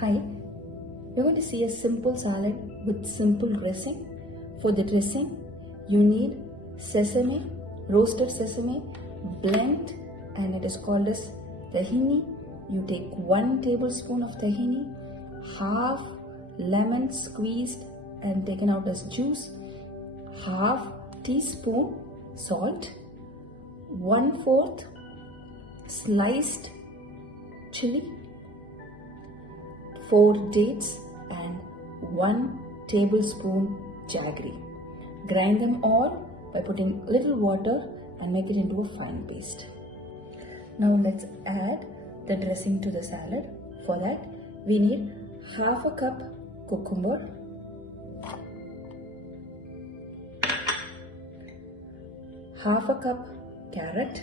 Hi, we're going to see a simple salad with simple dressing. For the dressing, you need sesame, roasted sesame, blend, and it is called as tahini. You take 1 tablespoon of tahini, half lemon squeezed and taken out as juice, half teaspoon salt, 1/4 sliced chili, 4 dates and 1 tablespoon jaggery. Grind them all by putting little water and make it into a fine paste. Now let's add the dressing to the salad. For that we need half a cup cucumber, half a cup carrot,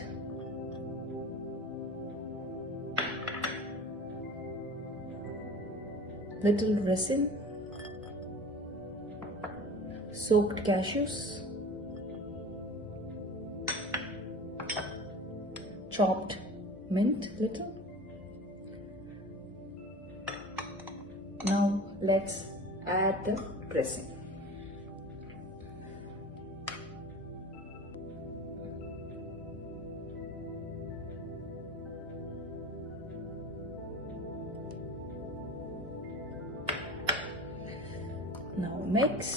little resin, soaked cashews, chopped mint little. Now let's add the dressing. Now mix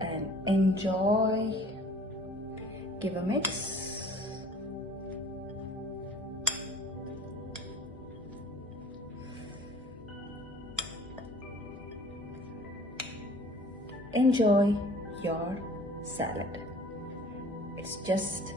and enjoy. Give a mix. Enjoy your salad. It's just